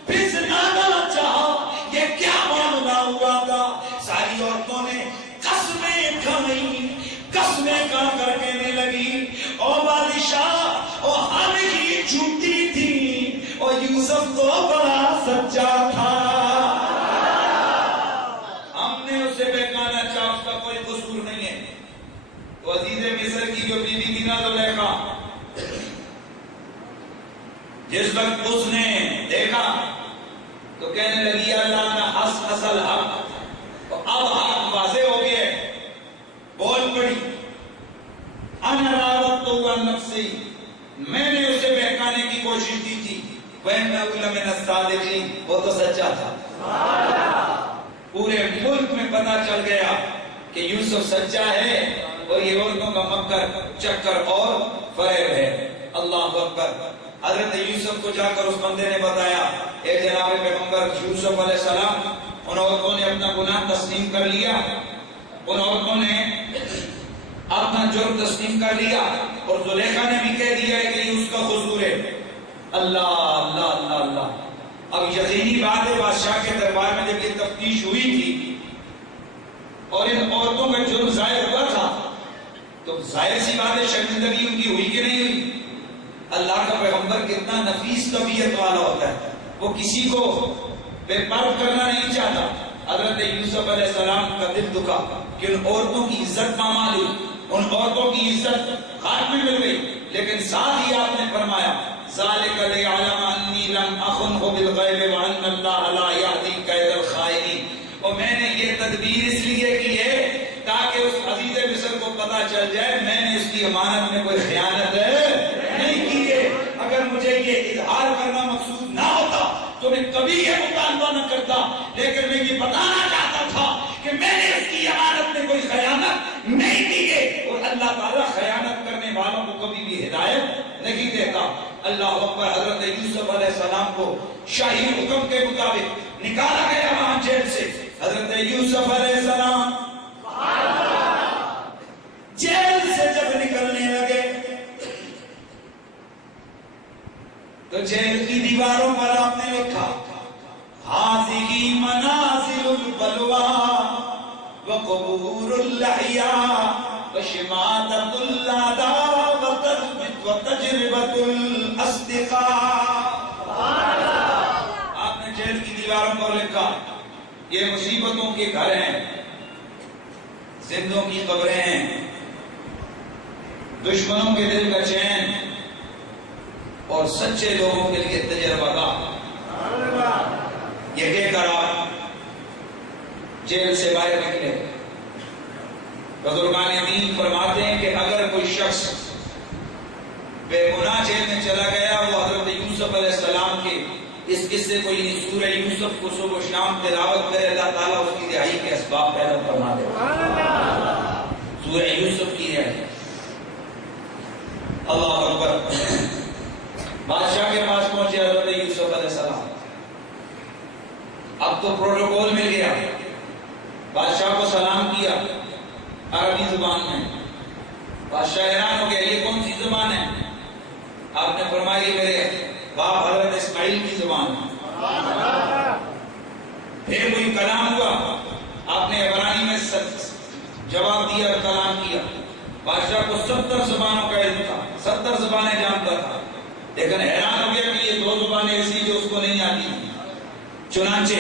پھسلانا چاہا یہ کیا معاملہ ہوا تھا. ساری عورتوں نے قسمیں کھائی، قسمیں کھا کر کہنے لگی او بادشاہ او ہم ہی جھوٹی تھی اور یوسف تو بڑا سچا تھا. ہم نے اسے بہکانا چاہا، اس کا کوئی قصور نہیں ہے. تو عزیز مصر کی جو بیوی تھی نا زلیخا، جس وقت اس نے دیکھا تو کہنے لگی اللہ نے حس الحق. تو اب حق واضح ہو گیا، بول پڑی انا راودته عن نفسی، میں نے اسے بہکانے کی کوشش کی تھی. وَإِنَّهُ لَمِنَ الصَّادِقِينَ، وہ تو سچا تھا. پورے ملک میں پتہ چل گیا کہ یوسف سچا ہے اور یہ عورتوں کا مکر چکر اور فریب ہے. اللہ اکبر. حضرت یوسف کو جا کر اس بندے نے بتایا اے جناب پیغمبر یوسف علیہ السلام، ان عورتوں نے اپنا گناہ تسلیم کر لیا، ان عورتوں نے اپنا جرم تسلیم کر لیا اور زلیخا نے بھی کہہ دیا ہے کہ یہ اس کا قصور ہے. اللہ اللہ اللہ اللہ. اب یقینی بات ہے بادشاہ کے دربار میں جب یہ تفتیش ہوئی تھی اور ان عورتوں کا جرم ظاہر ہوا تھا تو ظاہر سی بات ہے شرمندگی ان کی ہوئی کہ نہیں ہوئی. اللہ کا پیغمبر کتنا نفیس طبیعت والا ہوتا ہے، وہ کسی کو بے پرواہ کرنا نہیں چاہتا. حضرت یوسف علیہ السلام کا دل دکھا کہ ان عورتوں کی عزت پامال ہوئی، ان عورتوں کی عزت خاک میں مل گئی. لیکن ساتھ ہی آپ نے فرمایا ذالک لیعلم انی لم اخنہ بالغیب وان اللہ لا یہدی کید الخائنین. اور میں نے یہ تدبیر اس لیے کی ہے تاکہ اس عزیز مصر کو پتا چل جائے میں نے اس کی امانت میں کوئی خیانت نہیں کی ہے. اگر مجھے یہ اظہار کرنا مقصود نہ ہوتا تو میں کبھی یہ مطالبہ نہ کرتا، لیکن میں یہ بتانا چاہتا تھا کہ میں نے اس کی امانت میں کوئی خیانت نہیں کی ہے. اور اللہ تعالیٰ خیانت کرنے والوں کو کبھی بھی ہدایت نہیں دیتا. اللہ اکبر. حضرت یوسف علیہ السلام کو شاہی حکم کے مطابق نکالا گیا وہاں جیل سے. حضرت یوسف علیہ السلام جیل سے جب نکلنے لگے تو جیل کی دیواروں پر آپ نے لکھا ہذہ منازل البلوى وقبور الاحیاء وشماتۃ الاداب وتجربۃ الاصدقاء. آپ نے جیل کی دیواروں پر لکھا یہ مصیبتوں کے گھر ہیں، زندوں کی قبریں ہیں، دشمنوں کے دل کا چین اور سچے لوگوں کے لیے تجربہ گاہ. یہ کہہ کر آپ جیل سے باہر نکلے. بزرگان دین فرماتے ہیں کہ اگر کوئی شخص بے گناہ جیل میں چلا گیا وہ حضرت یوسف علیہ السلام کے اس قصے کو یعنی سورہ یوسف کو صبح و شام تلاوت کرے اللہ تعالیٰ اس کی رہائی کے اسباب پیدا فرما دے. سورہ یوسف کی رہائی. اللہ اکبر. بادشاہ کے پاس پہنچے حضرت یوسف علیہ السلام. اب تو پروٹوکول مل گیا. بادشاہ کو سلام کیا عربی زبان میں. بادشاہ حیران ہو گیا یہ کون سی زبان ہے؟ آپ نے فرمایا میرے باپ حضرت اسماعیل کی زبان ہے. پھر کوئی کلام ہوا. آپ نے عبرانی میں جواب دیا اور کلام کیا. بادشاہ کو 70 زبانوں کا علم تھا, 70 زبانیں جانتا تھا, لیکن حیران ہو گیا کہ یہ 2 زبانیں ایسی جو اس کو نہیں آتی. چنانچہ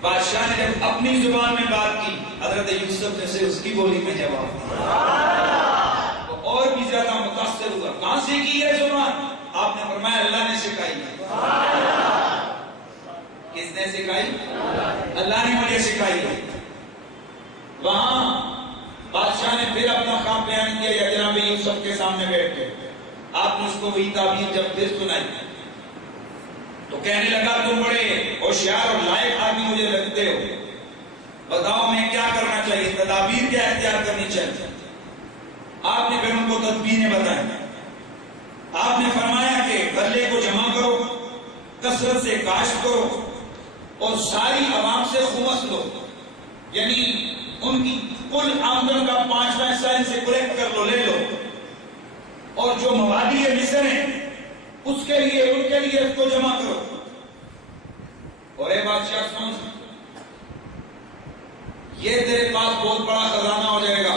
بادشاہ نے جب اپنی زبان میں بات کی حضرت یوسف نے سے اس کی بولی میں جواب دیا تو اور بھی زیادہ متاثر ہوا. کہاں سے کی ہے زبان؟ آپ نے فرمایا اللہ نے سکھائی. کس نے سکھائی؟ اللہ نے مجھے سکھائی. وہاں بادشاہ نے پھر اپنا کام بیان کیا یا جناب یوسف کے سامنے بیٹھ کے آپ نے اس کو وہی تعبیر جب پھر سنائی تو کہنے لگا تم بڑے ہوشیار اور لائق آدمی مجھے لگتے ہو, بتاؤ میں کیا کرنا چاہیے, تدابیر کیا اختیار کرنی چاہیے. آپ نے پھر ان کو تدبیریں بتائیں. آپ نے فرمایا کہ غلے کو جمع کرو, کثرت سے کاشت کرو اور ساری عوام سے خمس لو, یعنی ان کی کل آمدن کا 5واں حصہ ان سے کلیکٹ کر لو, لے لو, اور جو موادی مصر ہیں اس کے لیے ان کے لیے اس کو جمع کرو. اور اے بادشاہ سن, یہ تیرے پاس بہت بڑا خزانہ ہو جائے گا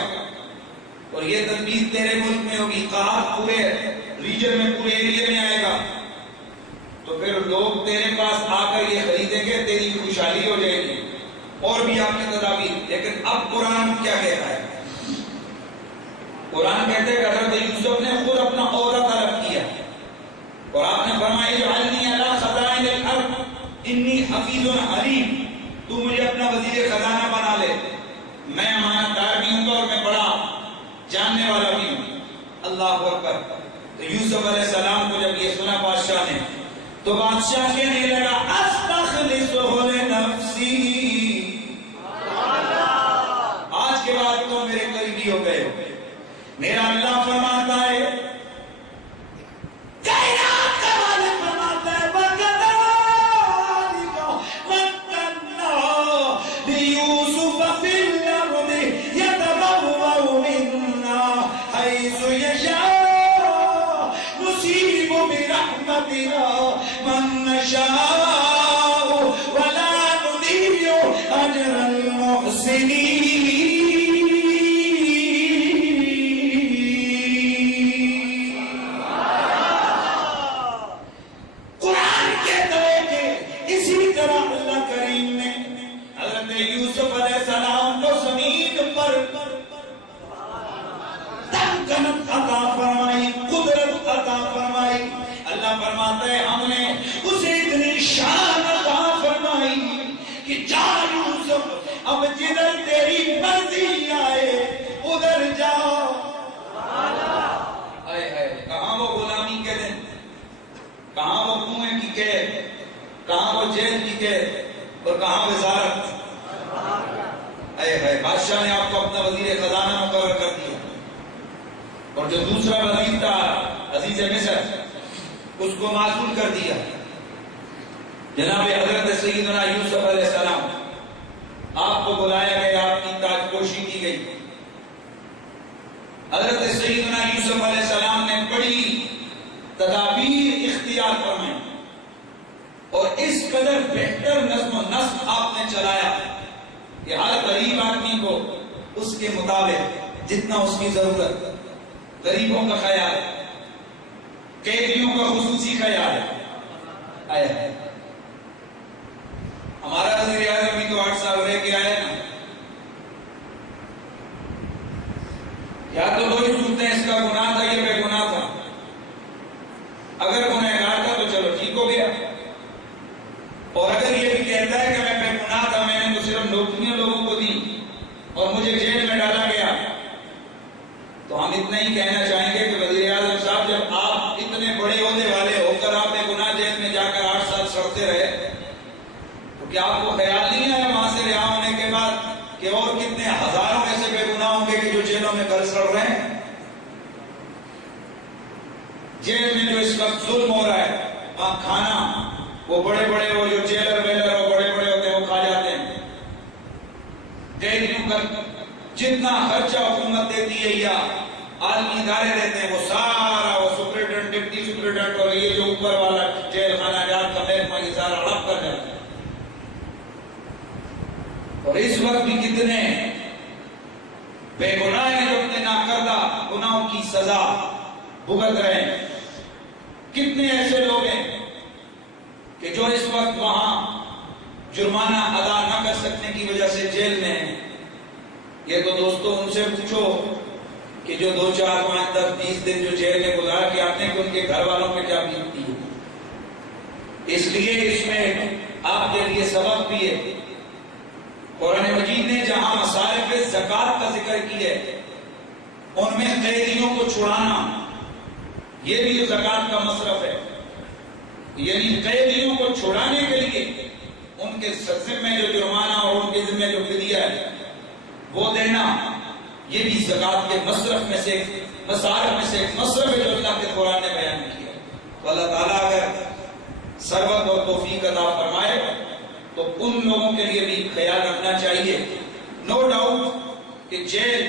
اور یہ تدبیر تیرے ملک میں ہوگی, قحط پورے ریجن میں پورے ایریا میں آئے گا, تو پھر لوگ تیرے پاس آ کر یہ خریدیں گے, تیری خوشحالی ہو جائے گی. اور بھی آپ نے تدابیر. لیکن اب قرآن کیا کہتا ہے؟ قرآن کہتے ہیں کہ حضرت یوسف نے خود اپنا عہدہ طلب کیا اور آپ نے فرمایا اجعلنی علی خزائن الارض انی حفیظ علیم, تو مجھے اپنا وزیر خزانہ بنا لے, میں امانت دار بھی ہوں گا اور میں بڑا جاننے والا بھی ہوں. اللہ اکبر. تو یوسف علیہ السلام کو جب یہ سنا بادشاہ نے تو بادشاہ کہنے لگا استخلصہ لنفسی, آج کے بعد تو میرے قریبی ہو گئے. میرا اللہ فرماتا ہے, کائنات کا مالک فرماتا ہے, لِيُوسُفَ فِي الْأَرْضِ يَتَبَوَّأُ مِنْهَا حَيْثُ يَشَاءُ نُصِيبُ بِرَحْمَتِنَا مَن نَّشَاءُ وَلَا نُضِيعُ أَجْرَ الْمُحْسِنِينَ. فرماتا ہے ہم نے اسے اتنی شان عطا فرمائی کہ جا یوسف اب جدھر تیری مرضی آئے ادھر جاؤ. کہاں وہ غلامی کے دن, کہاں وہ کنویں کی قید, کہاں وہ جیل کی قید اور کہاں وزارت. بادشاہ نے آپ کو اپنا وزیر خزانہ مقرر کر دیا اور جو دوسرا وزیر تھا عزیز مصر اس کو معزول کر دیا. جناب حضرت سیدنا یوسف علیہ السلام آپ کو بلایا گیا, آپ کی تاج پوشی کی گئی. حضرت سیدنا یوسف علیہ السلام نے بڑی تدابیر اختیار فرمائی اور اس قدر بہتر نظم و نسق آپ نے چلایا کہ ہر غریب آدمی کو اس کے مطابق جتنا اس کی ضرورت, غریبوں کا خیال, قیدیوں کا خصوصی خیال ہے. ہمارا وزیر اعظم بھی تو 8 سال رہ کے آئے نا, یا تو 2 ہی صورتیں, اس کا گناہ تھا یہ بے گناہ تھا. اگر گنہگار تھا تو چلو ٹھیک ہو گیا, اور اگر یہ بھی کہتا ہے کہ میں بے گناہ تھا, میں نے تو صرف نوکریاں لوگوں کو دی اور مجھے جیل میں ڈالا گیا, تو ہم اتنا ہی کہنا چاہیں گے کہ وزیر اعظم صاحب جب آپ اتنے بڑے عہدے والے ہو کر آپ بے گناہ جیل میں جا کر 8 سال سڑتے رہے کہ آپ کو خیال نہیں آیا وہاں سے رہا ہونے کے بعد کہ اور کتنے ہزاروں ایسے بے گناہ ہوں گے کہ جو جیلوں میں گل سڑ رہے ہیں؟ جیل میں جو اس وقت ظلم ہو رہا ہے، وہاں کھانا وہ بڑے بڑے وہ جو جیلر ویلر وہ بڑے بڑے ہوتے ہیں وہ کھا جاتے ہیں. قیدیوں کا جتنا خرچہ حکومت دیتی ہے یا عالمی ادارے دیتے ہیں وہ سارا وہ سپرنٹینڈنٹ، ڈپٹی سپرنٹینڈنٹ اور یہ جو اوپر والا جیل خانہ جات کا محکمہ یہ سارا ہڑپ کر جاتا ہے. اور اس وقت بھی کتنے بے گناہ ہیں جو اپنے ناکردہ گناہوں کی سزا بھگت رہے ہیں. کتنے ایسے لوگ ہیں کہ جو اس وقت وہاں جرمانہ ادا نہ کر سکنے کی وجہ سے جیل میں ہیں. یہ تو دوستوں ان سے پوچھو کہ جو 2 4 5 10 20 دن جو جیل میں گزار کے آتے ہیں کہ ان کے گھر والوں پہ کیا بیتتی ہے. اس لیے اس میں آپ کے لیے سبق بھی ہے. قرآن مجید نے جہاں مصارف زکوٰۃ کا ذکر کیا ہے ان میں قیدیوں کو چھڑانا یہ بھی زکوٰۃ کا مصرف ہے. یعنی قیدیوں کو چھڑانے کے لیے ان کے ذمہ جو جرمانہ اور ان کے ذمہ جو فدیہ ہے وہ دینا یہ بھی زکوٰۃ کے مصرف میں سے مصارف میں سے ایک مصرف ہے جو اللہ کے قرآن نے بیان کیا. تو اللہ تعالیٰ اگر ثروت اور توفیق عطا فرمائے تو ان لوگوں کے لیے بھی خیال رکھنا چاہیے. نو ڈاؤٹ کہ جیل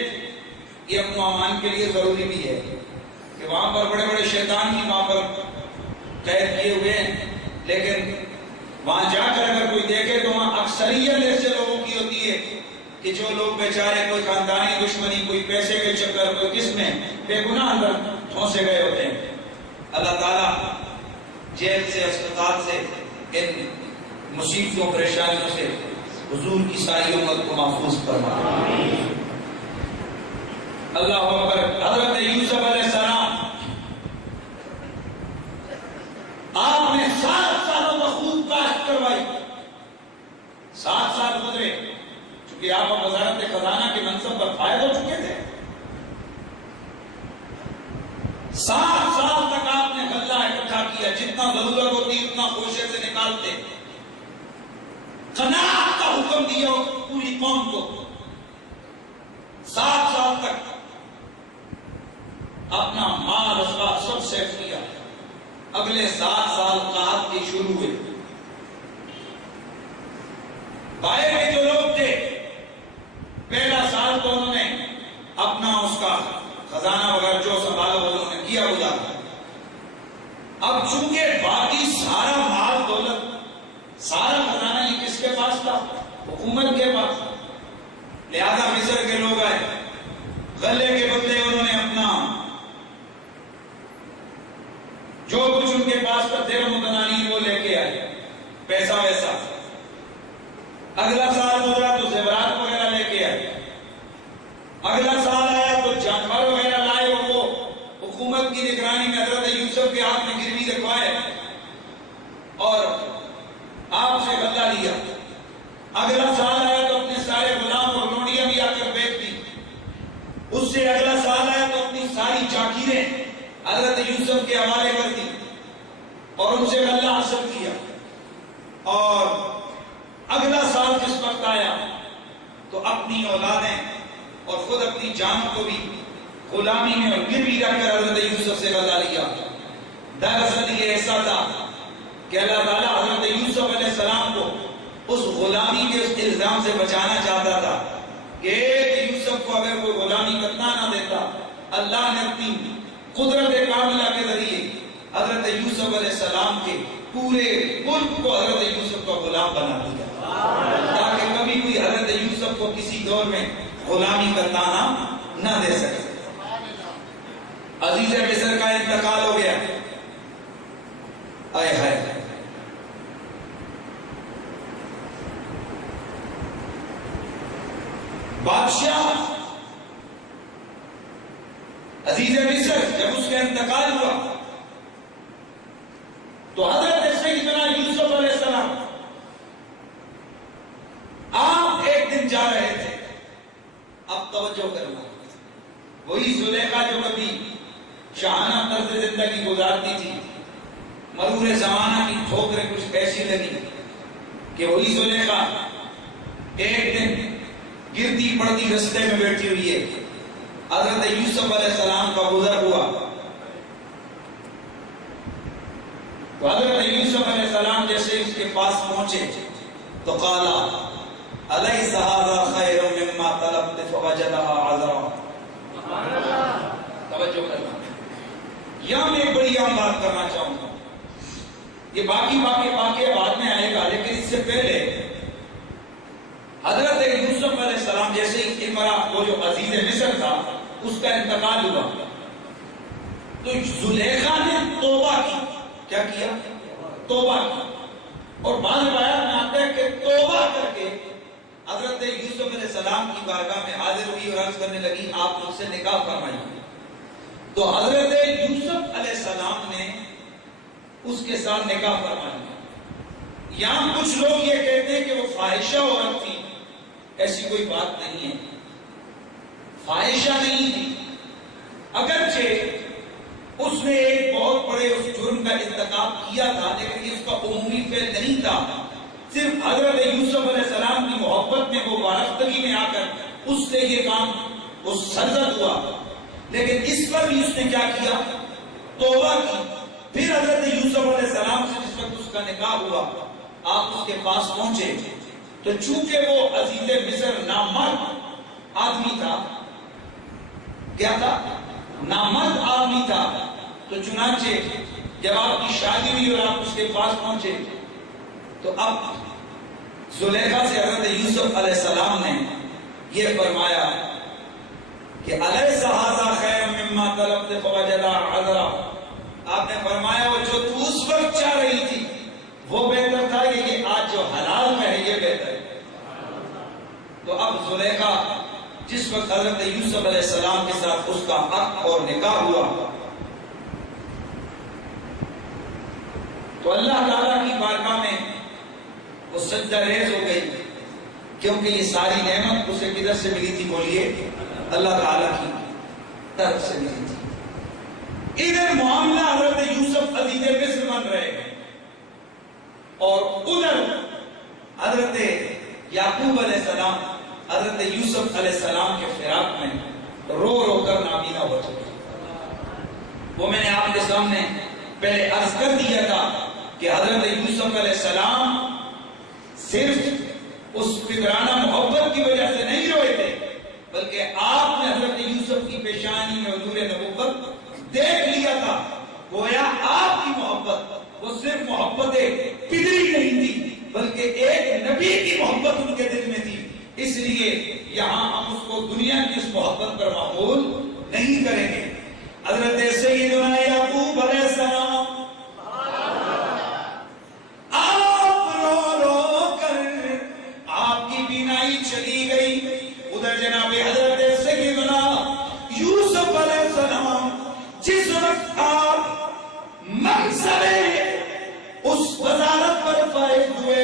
یہ امن و امان کے لیے ضروری بھی ہے کہ وہاں پر بڑے بڑے شیطان ہی وہاں پر قید کیے ہوئے ہیں، لیکن وہاں جا کر اگر کوئی دیکھے تو وہاں اکثریت ایسے لوگوں کی ہوتی ہے کہ جو لوگ بیچارے کوئی خاندانی دشمنی، کوئی پیسے کے چکر، کوئی کس میں بے گناہ اندر پھنسے گئے ہوتے ہیں. اللہ تعالیٰ جیل سے، اسپتال سے، ان مصیبتوں پریشانیوں سے حضور کی ساری امت کو محفوظ فرمائے. اللہ اکبر. حضرت یوسف علیہ السلام آپ نے 7 سالوں کا خوب کاشت کروائی. 7 سال گزرے چونکہ آپ وزارت خزانہ کے منصب پر فائد ہو چکے تھے. 7 سال تک آپ نے غلہ اکٹھا کیا، جتنا ضرورت ہوتی اتنا خوشے سے نکالتے. قناعت کا حکم دیا پوری قوم کو. 7 سال تک اپنا مال اسباب سب سیف کیا. اگلے 7 سال قحط کے شروع ہوئے. باہر کے جو لوگ تھے پہلا سال تو انہوں نے اپنا اس کا خزانہ وغیرہ جو سنبھالا وہ انہوں نے کیا گزارا. اب چونکہ باقی سارا مال دولت سارا خزانہ یہ کس کے پاس تھا؟ حکومت کے پاس. لہذا مصر کے لوگ آئے، غلے کے بدلے انہوں نے اپنا جو کچھ ان کے پاس تھا درہم و دنانیر وہ لے کے آئے، پیسہ ویسا. اگلا سال گزرا تو زیورات وغیرہ لے کے آئے. اگلا سال آیا تو جانور وغیرہ لائے اور وہ حکومت کی نگرانی میں حضرت یوسف کے ہاتھ میں گروی رکھوائے اور آپ سے غلہ لیا. اگلا سال آیا تو اپنے سارے غلام اور لونڈیاں بھی آ کر بیچ دی. اس سے اگلا سال آیا تو اپنی ساری جاگیریں حضرت یوسف کے حوالے کر دی اور ان سے غلہ حاصل کیا. اور اگلا سال جس وقت آیا تو اپنی اولادیں اور خود اپنی جان کو بھی غلامی میں اور گروی رکھ کر حضرت یوسف سے غلہ لیا. دراصل یہ ایسا تھا کہ اللہ تعالیٰ حضرت یوسف علیہ السلام کو اس غلامی کے اس الزام سے بچانا چاہتا تھا کہ یوسف کو اگر کوئی غلامی کرنا نہ دیتا، اللہ نے اپنی قدرت کاملہ کے ذریعے حضرت یوسف علیہ السلام کے پورے ملک کو حضرت یوسف کا غلام بنا دیا تاکہ کبھی کوئی حضرت یوسف کو کسی دور میں غلامی کا تانا نہ دے سکے. عزیز مصر کا انتقال ہو گیا. آئے ہائے، بادشاہ عزیز مصر جب اس کا انتقال ہوا تو حضرت سیدنا یوسف علیہ السلام آپ ایک دن جا رہے تھے. اب توجہ کرنا، وہی زلیخا جو کبھی شاہانہ طرز زندگی گزارتی تھی، مرور زمانہ کی ٹھوکریں کچھ ایسی لگی کہ وہی زلیخا ایک دن گرتی پڑتی رستے میں بیٹھی ہوئی ہے، حضرت یوسف علیہ السلام کا گزر ہوا تو حضرت یوسف علیہ السلام جیسے اس کے پاس پہنچے تو قالا الیس ھذا خیر مما طلبت فوجدها عذرا۔ توجہ کرنا، یہاں میں ایک بڑی اہم بات کرنا چاہوں گا، یہ باقی واقعہ بعد میں آئے گا، لیکن اس سے پہلے حضرت یوسف علیہ السلام جیسے ہی امرا وہ جو عزیز مصر تھا اس کا انتقال ہوا تو زلیخا نے توبہ کی۔ کیا کیا؟ توبہ کی۔ اور بعض روایات میں آتا ہے کہ توبہ کر کے حضرت یوسف علیہ السلام کی بارگاہ میں حاضر ہوئی اور عرض کرنے لگی آپ مجھ سے نکاح فرمائیے۔ تو حضرت یوسف علیہ السلام نے اس کے ساتھ نکاح فرمایا۔ یہاں کچھ لوگ یہ کہتے ہیں کہ وہ فاحشہ عورت تھی، ایسی کوئی بات نہیں ہے، فاحشہ نہیں تھی، اگرچہ اس نے ایک بہت بڑے اس جرم کا ارتکاب کیا تھا، لیکن اس کا عمومی فعل نہیں تھا، صرف حضرت یوسف علیہ السلام کی محبت میں وہ وارفتگی میں آ کر اس سے یہ کام وہ سرزد ہوا، لیکن اس پر بھی اس نے کیا کیا؟ توبہ کی۔ پھر حضرت یوسف علیہ السلام سے جس وقت اس کا نکاح ہوا آپ اس کے پاس پہنچے تو چونکہ وہ عزیز مصر نامرد آدمی تھا، کیا تھا؟ نامرد آدمی تھا، تو چنانچہ جب آپ کی شادی ہوئی اور آپ اس کے پاس پہنچے تو اب زلیخا سے حضرت یوسف علیہ السلام نے یہ فرمایا کہ الیس ھذا خیر مما طلبت فوجدها عذرا۔ آپ نے فرمایا وہ جو تو اس وقت چاہ رہی تھی وہ بہتر تھا کہ یہ آج جو حلال میں ہے یہ بہتر ہے۔ تو اب زلیخا جس وقت حضرت یوسف علیہ السلام کے ساتھ اس کا عقد اور نکاح ہوا تو اللہ تعالیٰ کی بارگاہ میں وہ سجدہ ریز ہو گئی، کیونکہ یہ ساری نعمت اسے کدھر سے ملی تھی؟ بولیے، اللہ تعالیٰ کی طرف سے ملی تھی۔ ادھر معاملہ حضرت یوسف عزیز مصر بن رہے ہیں اور ادھر حضرت یعقوب علیہ السلام حضرت یوسف علیہ السلام کے فراق میں رو رو کر نابینا ہو چکے۔ وہ میں نے آپ کے سامنے پہلے عرض کر دیا تھا کہ حضرت یوسف علیہ السلام صرف اس فطرانہ محبت کی وجہ سے نہیں روئے تھے، بلکہ آپ نے حضرت یوسف کی پیشانی میں حضور نبوت دیکھ لیا تھا۔ گویا آپ کی محبت وہ صرف محبت پدری نہیں تھی، بلکہ ایک نبی کی محبت ان کے دل میں تھی، اس لیے یہاں ہم اس کو دنیا کی اس محبت پر معقول نہیں کریں گے۔ حضرت سیدنا یعقوب علیہ السلام آپ رو رو کر آپ کی بینائی چلی گئی، ادھر جناب حضرت سیدنا یوسف علیہ السلام جس وقت آپ منصب اس وزارت پر فائز ہوئے،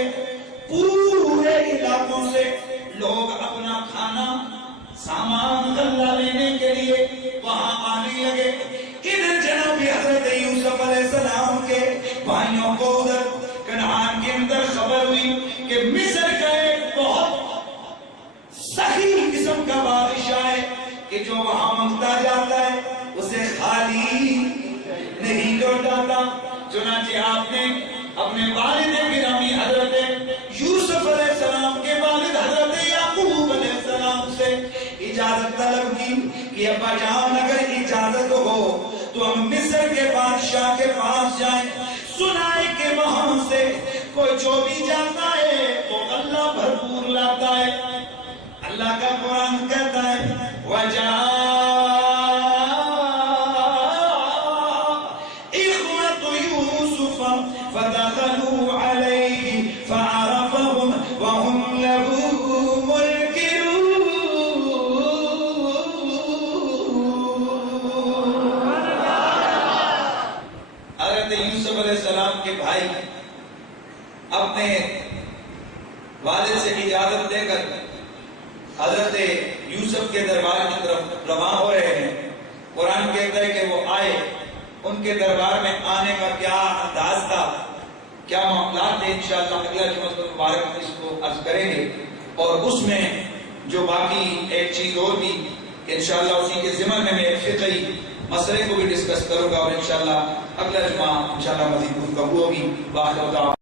پورے علاقوں سے لوگ اپنا کھانا سامان غلہ لینے کے لیے وہاں آنے لگے۔ ادھر جناب حضرت یوسف علیہ السلام کے بھائیوں کو ادھر کنعان کے اندر خبر ہوئی کہ مصر کا ایک بہت سخی قسم کا بادشاہ ہے کہ جو وہاں منگتا جاتا ہے اسے خالی نہیں لوٹاتا۔ چنانچہ آپ نے اپنے والد گرامی حضرت یوسف علیہ السلام کے والد حضرت یعقوب علیہ السلام سے اجازت طلب کی کہ ابا جان اگر اجازت ہو تو ہم مصر کے بادشاہ کے پاس جائیں، سنائے کہ وہاں سے کوئی جو بھی جاتا ہے وہ اللہ بھرپور لاتا ہے۔ اللہ کا قرآن کہتا ہے وَجَاءَ إِخْوَةُ يُوسُفَ فَدَخَلُوا عَلَيْهِ فَعَرَفَهُمْ وَهُمْ لَهُ مُنْكِرُونَ۔ حضرت یوسف علیہ السلام کے بھائی اپنے والد سے اجازت دے کر حضرت یوسف کے دربار کی طرف رواں ہو رہے ہیں۔ قرآن کہتا ہے کہ وہ آئے، ان کے دربار میں آنے کا کیا انداز تھا، کیا معاملات ہیں، انشاءاللہ اگلا جمعہ مبارک اس کو عرض کریں گے. اور اس میں جو باقی ایک چیز اور بھی انشاءاللہ اسی کے ضمن میں ایک فقہی مسئلے کو بھی ڈسکس کروں گا، اور انشاءاللہ اگلا جمعہ انشاءاللہ مزید گفتگو ہوگی. باقی